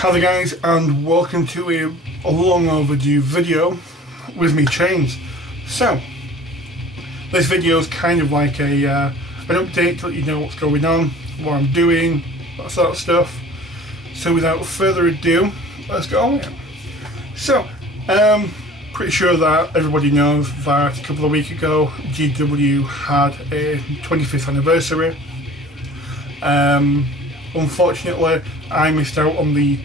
Hello guys, and welcome to a long overdue video with me Chains. So this video is kind of like an update to let you know what's going on, what I'm doing, that sort of stuff. So without further ado, let's go on. So pretty sure that everybody knows that a couple of weeks ago GW had a 25th anniversary. Unfortunately, I missed out on the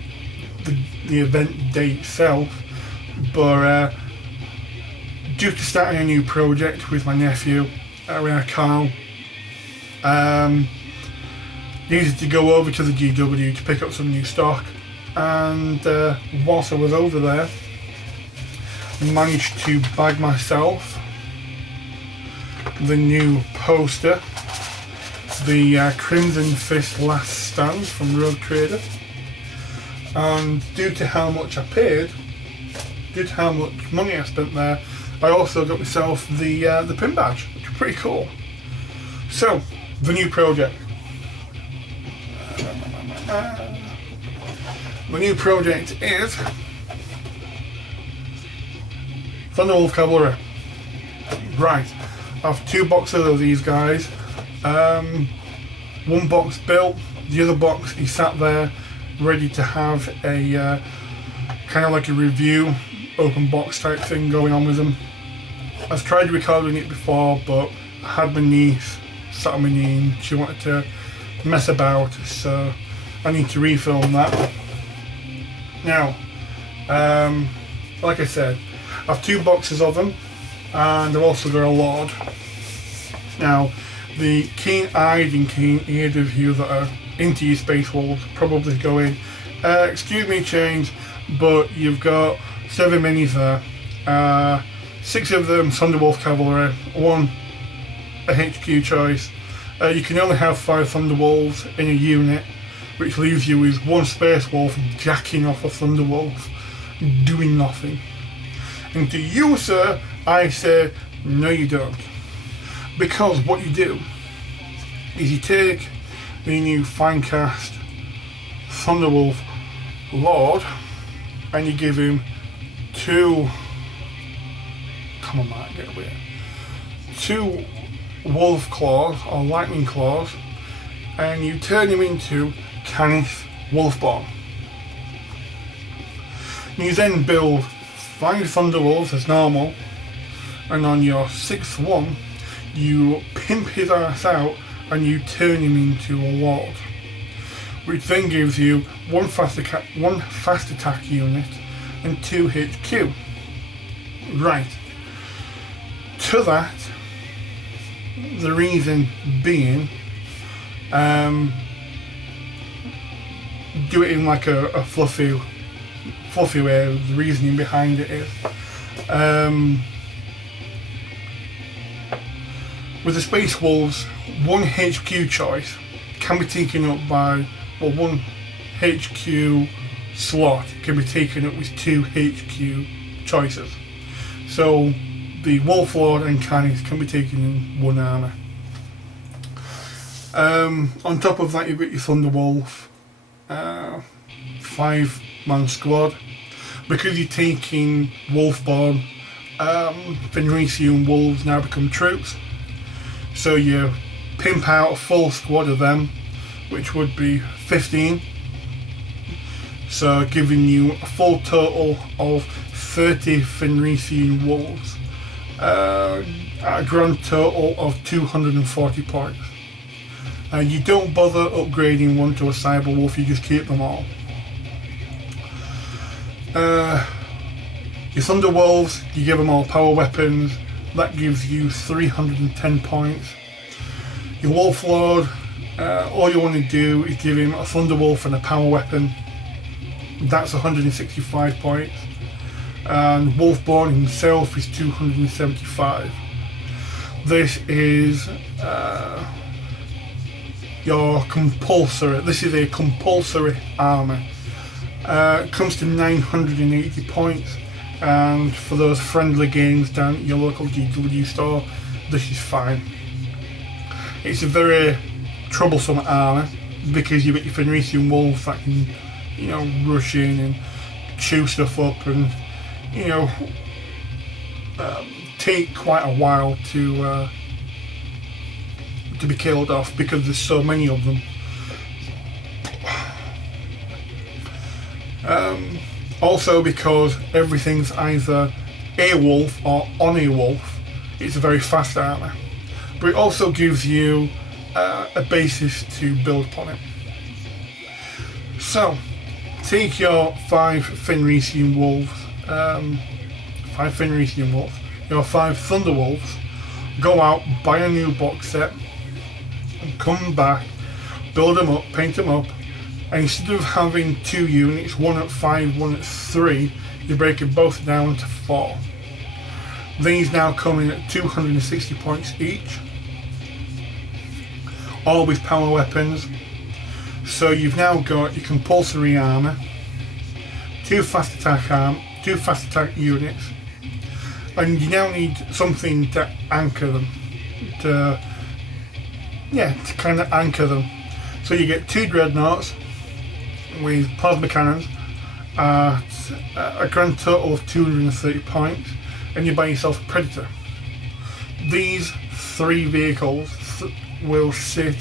event date itself, but due to starting a new project with my nephew, Ycam, needed to go over to the GW to pick up some new stock, and whilst I was over there, managed to bag myself the new poster, the Crimson Fist Last Stand from Rogue Trader, and due to how much I paid, due to how much money I spent there, I also got myself the pin badge, which is pretty cool. So, the new project. The new project is Thunderwolves Cavalry. Right, I have two boxes of these guys. One box built, the other box is sat there ready to have a kind of like a review, open box type thing going on with them. I've tried recording it before, but I had my niece sat on my knee and she wanted to mess about, so I need to refilm that. Now, like I said, I have two boxes of them, and I've also got a Lord. Now, the keen-eyed and keen-eared of you that are into your Space Wolves probably going, excuse me Chains, but you've got 7 minis there, 6 of them Thunderwolf Cavalry, 1 a HQ choice. You can only have 5 Thunderwolves in a unit, which leaves you with 1 Space Wolf jacking off a Thunderwolf, doing nothing. And to you, sir, I say, no you don't. Because what you do is you take the new Finecast Thunderwolf Lord and you give him 2, come on Matt, get away, 2 Wolf Claws or Lightning Claws, and you turn him into Canis Wolfborn. You then build 5 Thunderwolves as normal, and on your 6th one you pimp his ass out and you turn him into a Lord, which then gives you 1 fast attack unit and 2 HQ. Right. To that, the reason being, do it in like a fluffy way. The reasoning behind it is, with the Space Wolves, 1 HQ choice can be taken up by, well, 1 HQ slot can be taken up with 2 HQ choices. So the Wolf Lord and Canis can be taken in 1 army. On top of that, you've got your Thunderwolf 5-man squad. Because you're taking Wolfborn, Fenrisian Wolves now become troops. So you pimp out a full squad of them, which would be 15. So giving you a full total of 30 Fenrisian Wolves, at a grand total of 240 points. You don't bother upgrading one to a Cyber Wolf, you just keep them all. Your Thunderwolves, you give them all power weapons, that gives you 310 points. Your Wolf Lord, all you want to do is give him a Thunderwolf and a power weapon, that's 165 points. And Wolfborn himself is 275. This is your compulsory, this is a compulsory army. It comes to 980 points, and for those friendly games down at your local GW store, this is fine. It's a very troublesome army because you've got your Fenrisian Wolves that can rush in and chew stuff up and take quite a while to be killed off because there's so many of them. Also because everything's either a wolf or on a wolf, it's a very fast armour. But it also gives you a basis to build upon it. So, take your 5 Fenrisian wolves, your 5 Thunderwolves, go out, buy a new box set, and come back, build them up, paint them up, and instead of having 2 units, one at 5, one at 3, you break it both down to 4. These now come in at 260 points each, all with power weapons. So you've now got your compulsory armour, 2 fast attack units, and you now need something to anchor them, to kind of anchor them. So you get 2 Dreadnoughts with plasma cannons at a grand total of 230 points, and you buy yourself a Predator. These 3 vehicles will sit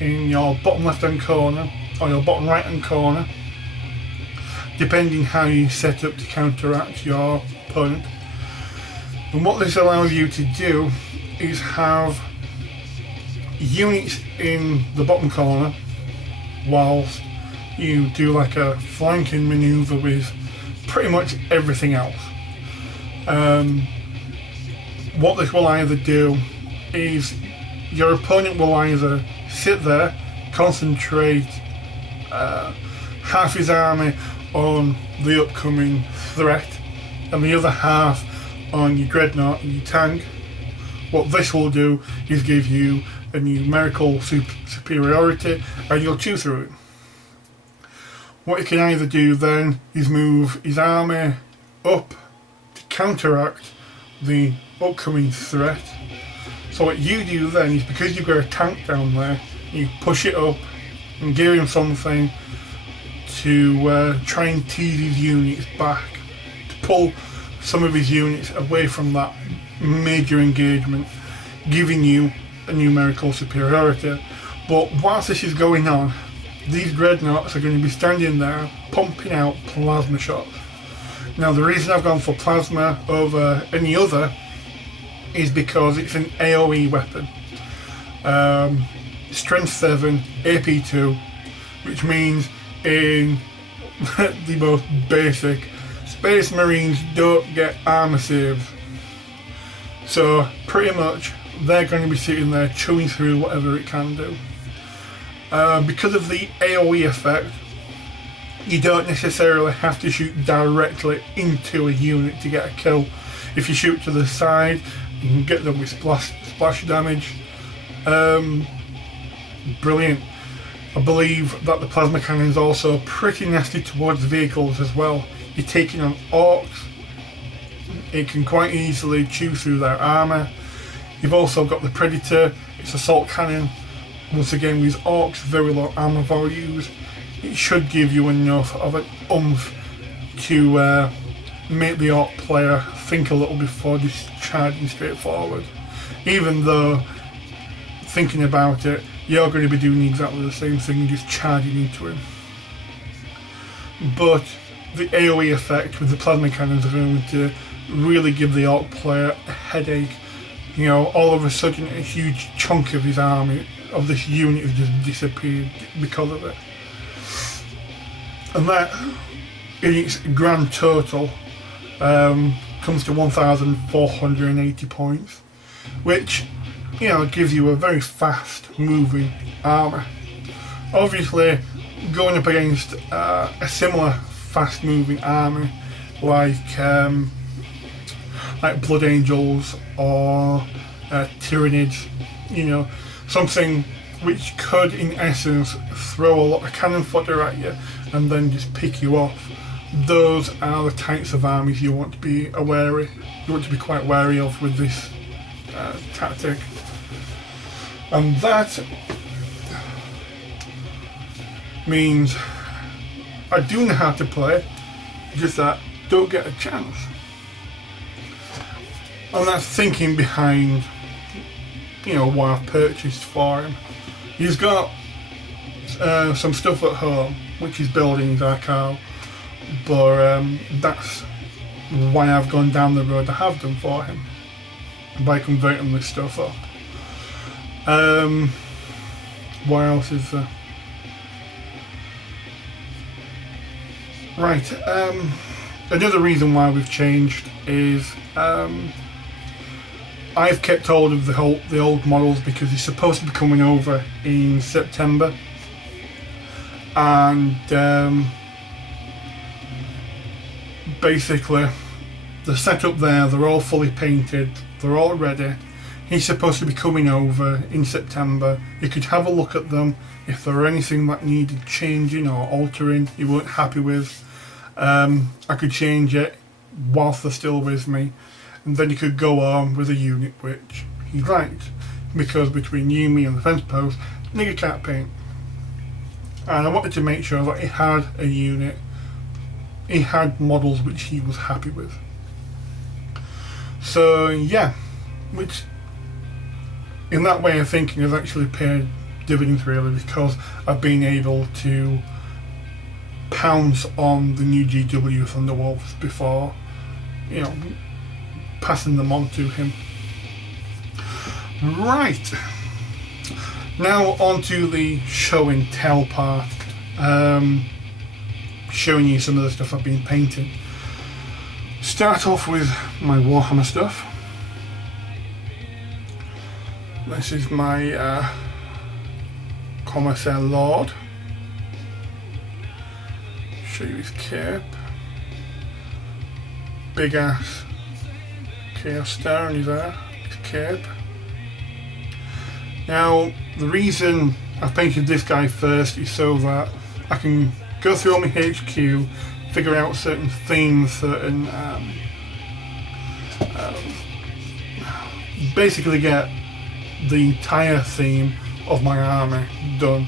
in your bottom left hand corner or your bottom right hand corner, depending how you set up to counteract your opponent. And what this allows you to do is have units in the bottom corner whilst you do like a flanking manoeuvre with pretty much everything else. What this will either do is your opponent will either sit there, concentrate half his army on the upcoming threat and the other half on your Dreadnought and your tank. What this will do is give you a numerical superiority and you'll chew through it. What you can either do then is move his army up to counteract the upcoming threat. So what you do then is, because you've got a tank down there, you push it up and give him something to try and tease his units back, to pull some of his units away from that major engagement, giving you a numerical superiority. But whilst this is going on, these Dreadnoughts are going to be standing there pumping out plasma shots. Now the reason I've gone for plasma over any other is because it's an AoE weapon. Strength 7, AP 2, which means in the most basic, Space Marines don't get armor saves. So pretty much they're going to be sitting there chewing through whatever it can do. Because of the AoE effect, you don't necessarily have to shoot directly into a unit to get a kill. If you shoot to the side, you can get them with splash damage. Brilliant. I believe that the plasma cannon is also pretty nasty towards vehicles as well. You're taking on orcs, it can quite easily chew through their armour. You've also got the Predator, it's assault cannon. Once again, with orcs, very low armour values. It should give you enough of an oomph to make the orc player think a little before just charging straight forward. Even though, thinking about it, you're going to be doing exactly the same thing, just charging into him. But the AoE effect with the plasma cannons are going to really give the orc player a headache. All of a sudden a huge chunk of his army, of this unit, has just disappeared because of it. And that, in its grand total, comes to 1,480 points, which gives you a very fast moving armour. Obviously, going up against a similar fast moving army like Blood Angels or Tyranids, something which could in essence throw a lot of cannon fodder at you and then just pick you off. Those are the types of armies you want to be quite wary of with this tactic. And that means I do know how to play, just that don't get a chance. And that's thinking behind, you know, what I've purchased for him. He's got some stuff at home, which is building Ycam, but that's why I've gone down the road I have done for him, by converting this stuff up. What else is there? Right, another reason why we've changed is I've kept hold of the old models because he's supposed to be coming over in September, and basically the setup there, they're all fully painted, they're all ready. He's supposed to be coming over in September. You could have a look at them. If there were anything that needed changing or altering you weren't happy with, I could change it whilst they're still with me, and then you could go on with a unit which he liked, because between you, me and the fence post, nigger can't paint. And I wanted to make sure that he had a unit, he had models which he was happy with. So yeah, which in that way of thinking has actually paid dividends really, because I've been able to pounce on the new GW Thunderwolves before, you know, passing them on to him. Right, now on to the show and tell part, showing you some of the stuff I've been painting. Start off with my Warhammer stuff. This is my Commissaire Lord. Show you his cape. Big ass Chaos Star on his cape. Now, the reason I've painted this guy first is so that I can go through all my HQ, figure out certain themes, certain basically get the entire theme of my army done.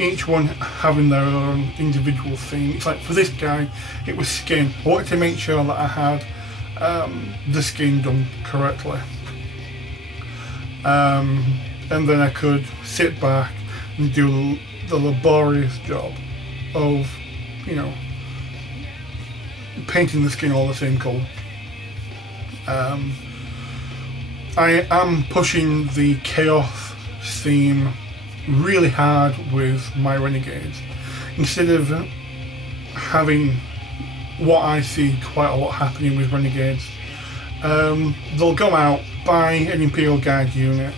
Each one having their own individual theme. It's like for this guy, it was skin. I wanted to make sure that I had the skin done correctly, and then I could sit back and do the laborious job of, you know, painting the skin all the same colour. I am pushing the chaos theme really hard with my Renegades. Instead of having what I see quite a lot happening with Renegades, they'll go out, buy an Imperial Guard unit,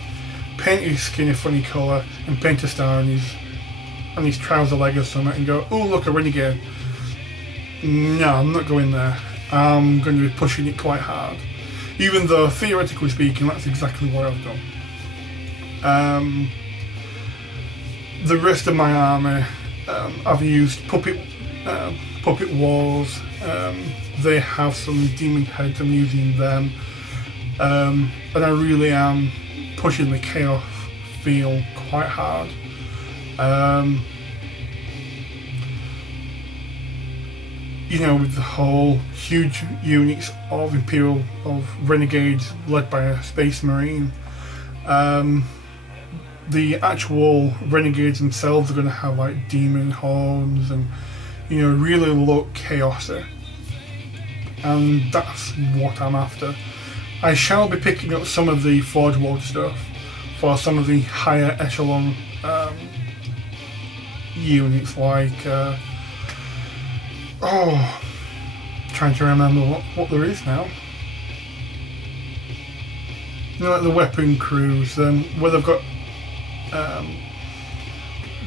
paint his skin a funny colour, and paint a star on his trouser leg or something, and go, oh look, a Renegade. No, I'm not going there. I'm going to be pushing it quite hard. Even though, theoretically speaking, that's exactly what I've done. The rest of my army, I've used puppet walls. They have some demon heads, I'm using them. And I really am pushing the chaos feel quite hard. You know, with the whole huge units of Renegades led by a Space Marine. The actual Renegades themselves are going to have like demon horns and, you know, really look chaotic. And that's what I'm after. I shall be picking up some of the Forge World stuff for some of the higher echelon units, like trying to remember what there is now. You know, like the weapon crews, where they've got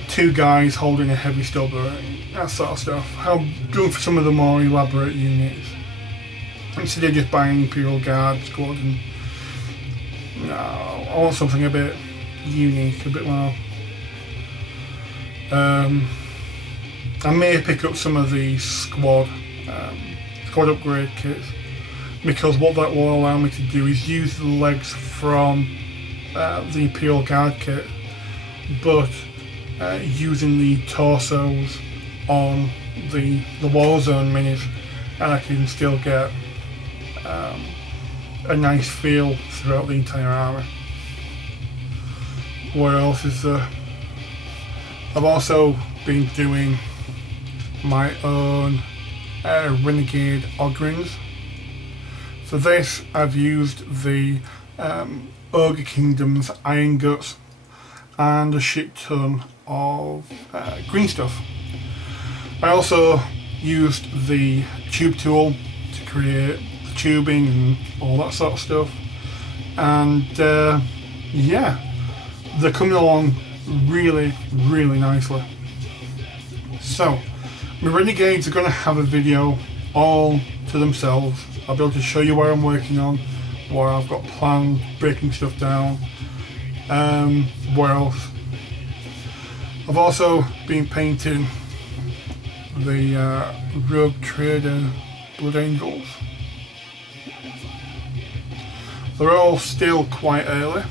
two guys holding a heavy stubber, that sort of stuff. I'm going for some of the more elaborate units instead of just buying Imperial Guard squad. And no, I want something a bit unique, a bit more. I may pick up some of the squad upgrade kits, because what that will allow me to do is use the legs from the Imperial Guard kit, but using the torsos on the Warzone minis, and I can still get a nice feel throughout the entire armour. What else is there? I've also been doing my own Renegade Ogrins. For this, I've used the Ogre Kingdom's Iron Guts and a shit ton of green stuff. I also used the tube tool to create the tubing and all that sort of stuff, and yeah, they're coming along really nicely. So my Renegades are going to have a video all to themselves. I'll be able to show you where I'm working on, where I've got planned, breaking stuff down. What else? I've also been painting the Rogue Trader Blood Angels. They're all still quite early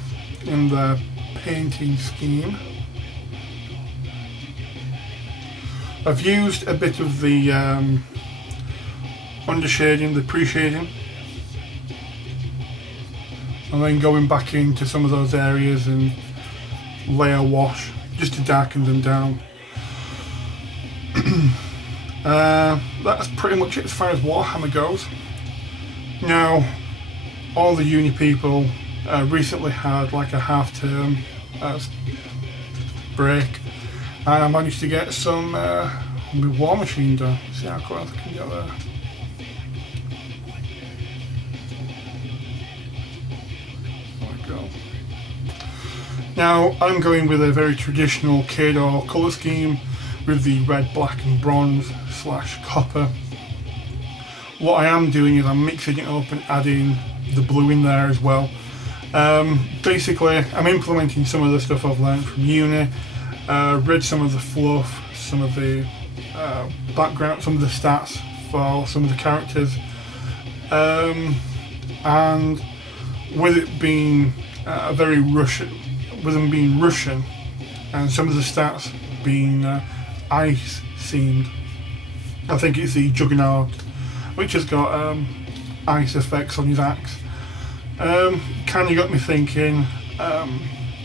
in their painting scheme. I've used a bit of the undershading, the pre-shading, and then going back into some of those areas and layer wash just to darken them down. That's pretty much it as far as Warhammer goes. Now, all the uni people recently had like a half-term break, and I managed to get some War Machine done. See how close I can get there. There we go. Now I'm going with a very traditional Khador colour scheme with the red, black and bronze / copper. What I am doing is I'm mixing it up and adding the blue in there as well. Basically I'm implementing some of the stuff I've learned from uni, read some of the fluff, some of the background, some of the stats for some of the characters, and with it being very Russian, with them being Russian and some of the stats being ice themed. I think it's the Juggernaut, which has got ice effects on his axe. Kind of got me thinking,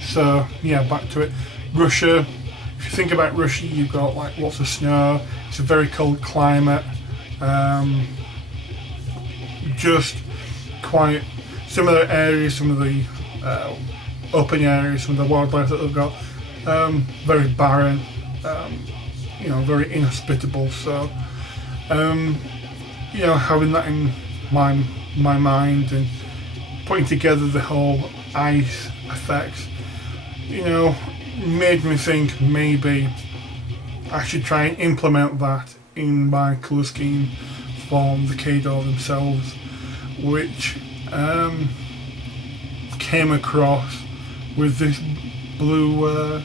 so yeah, back to it. Russia, if you think about Russia, you've got like lots of snow, it's a very cold climate, just quite similar areas, some of the open areas, some of the wildlife that they've got, very barren, you know, very inhospitable. So you know, having that in my mind and putting together the whole ice effects, you know, made me think maybe I should try and implement that in my colour scheme from the Khador themselves, which came across with this blue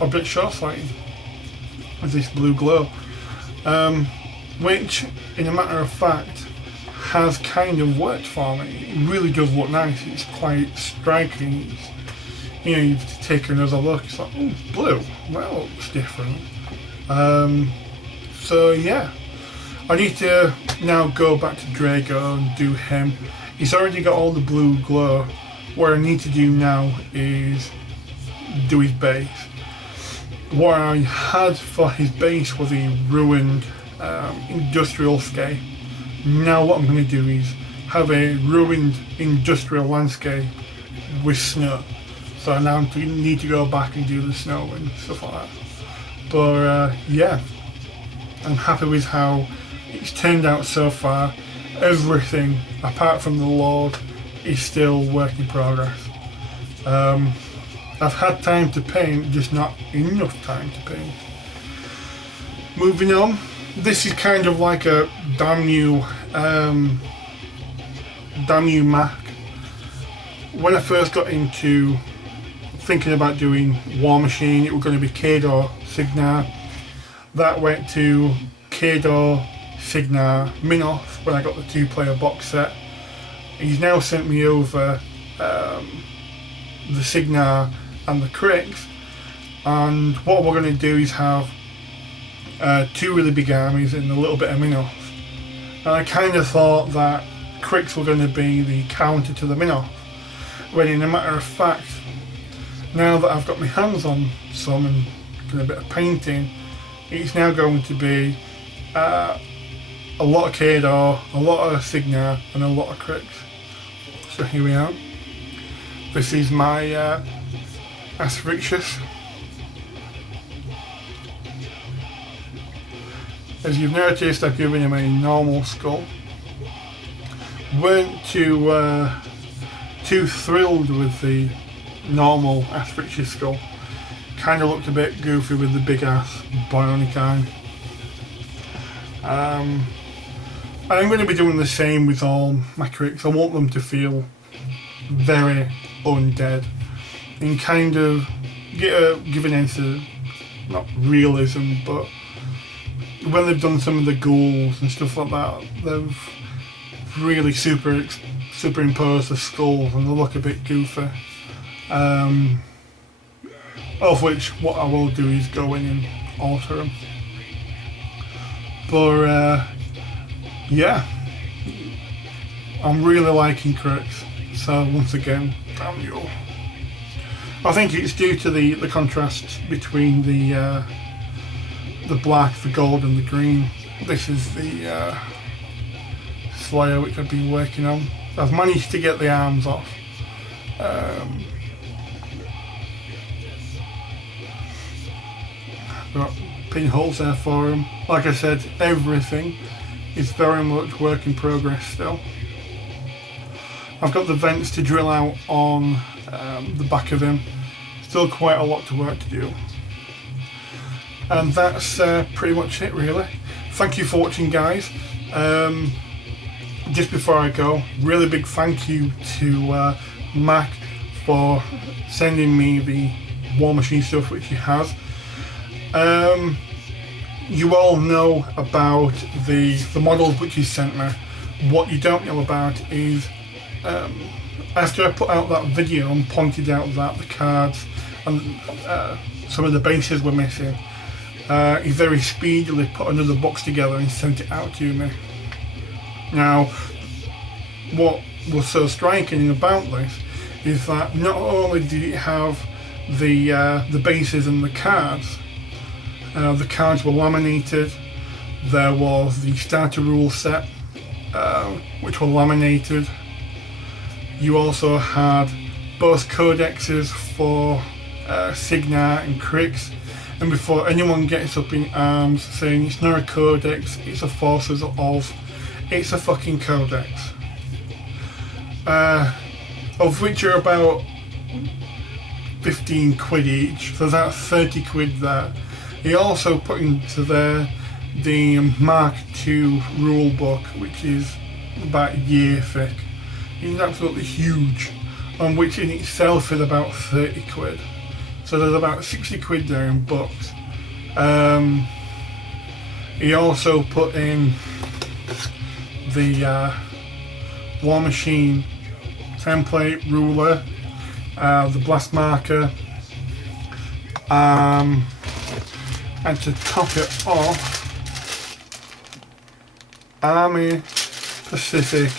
object short sighting with this blue glow, which in a matter of fact has kind of worked for me. It really does look nice, it's quite striking. It's, you know, you take another look, it's like, oh, blue, that looks different. So yeah, I need to now go back to Drago and do him. He's already got all the blue glow. What I need to do now is do his base. What I had for his base was a ruined industrial scape. Now what I'm going to do is have a ruined industrial landscape with snow. So now I need to go back and do the snow and stuff like that. But yeah, I'm happy with how it's turned out so far. Everything apart from the Lord is still work in progress. I've had time to paint, just not enough time to paint. Moving on, this is kind of like a damn you Mac. When I first got into thinking about doing War Machine, it was going to be Khador Signar. That went to Khador Signar Minoth when I got the 2-player box set. He's now sent me over the Signar and the Crix, And what we're going to do is have 2 really big armies and a little bit of Minoth. And I kind of thought that Cricks were going to be the counter to the Minoth. When in a matter of fact, now that I've got my hands on some and done a bit of painting, it's now going to be a lot of Kador, a lot of Signar, and a lot of Cricks. So here we are. This is my Asphyxious. As you've noticed, I've given him a normal skull. Weren't too thrilled with the normal Asphyxious skull. Kind of looked a bit goofy with the big ass bionic eye. I'm going to be doing the same with all my Cricks. I want them to feel very undead and kind of give an end to, not realism, but when they've done some of the ghouls and stuff like that, they've really superimposed the skulls and they look a bit goofy. Of which, what I will do is go in and alter them. But yeah, I'm really liking Cricks. So once again, damn you. I think it's due to the contrast between the black, the gold and the green. This is the Slayer which I've been working on. I've managed to get the arms off. Got pinholes there for him. Like I said, everything is very much work in progress still. I've got the vents to drill out on the back of him. Still quite a lot to work to do. And that's pretty much it really. Thank you for watching, guys. Just before I go, really big thank you to Mac for sending me the War Machine stuff which he has. You all know about the models which he sent me. What you don't know about is after I put out that video and pointed out that the cards and some of the bases were missing, he very speedily put another box together and sent it out to me. Now, what was so striking about this is that not only did it have the bases and the cards were laminated. There was the starter rule set, which were laminated. You also had both codexes for Signar and Cricks. And before anyone gets up in arms saying it's not a codex, it's a Forces of, it's a fucking codex. Of which are about 15 quid each, so that's 30 quid there. He also put into there the Mark II rule book, which is about a year thick. It's absolutely huge, and which in itself is about 30 quid. So there's about 60 quid there in books. He also put in the War Machine template ruler, the blast marker, and to top it off, Army Pacific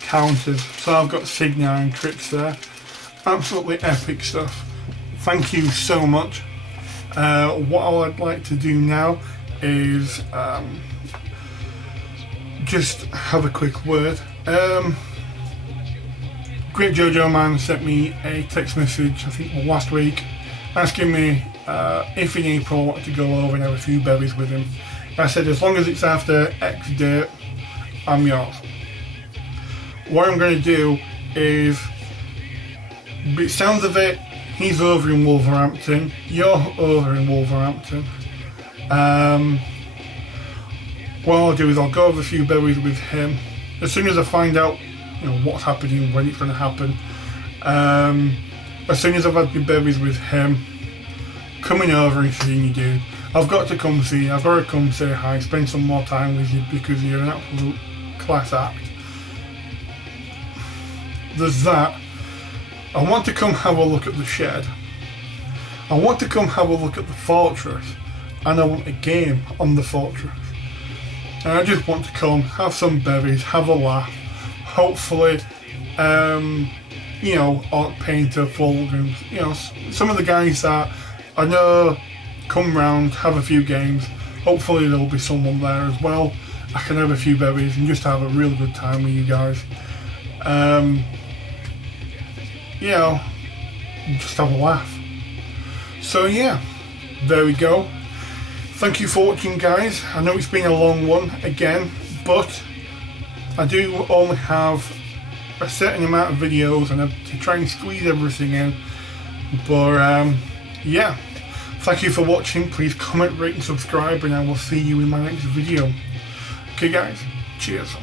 counters. So I've got Signar and Cricks there. Absolutely epic stuff. Thank you so much. What I'd like to do now is just have a quick word. Great Jojo Man sent me a text message, I think last week, asking me if in April I wanted to go over and have a few berries with him. I said as long as it's after X date, I'm yours. What I'm going to do is, it sounds of it, he's over in Wolverhampton, you're over in Wolverhampton. What I'll do is I'll go over a few berries with him. As soon as I find out, you know, what's happening, when it's going to happen, as soon as I've had the berries with him, coming over and seeing you, dude. I've got to come see you, I've got to come say hi, spend some more time with you because you're an absolute class act. There's that. I want to come have a look at the shed. I want to come have a look at the fortress, and I want a game on the fortress. And I just want to come, have some berries, have a laugh, hopefully, you know, Orc Painter, Fulgrim, you know, some of the guys that I know come round, have a few games. Hopefully there'll be someone there as well. I can have a few berries and just have a really good time with you guys. You know, just have a laugh. So yeah, there we go. Thank you for watching, guys. I know it's been a long one again, but I do only have a certain amount of videos and I have to try and squeeze everything in. But yeah, thank you for watching. Please comment, rate and subscribe, and I will see you in my next video. Okay guys, cheers.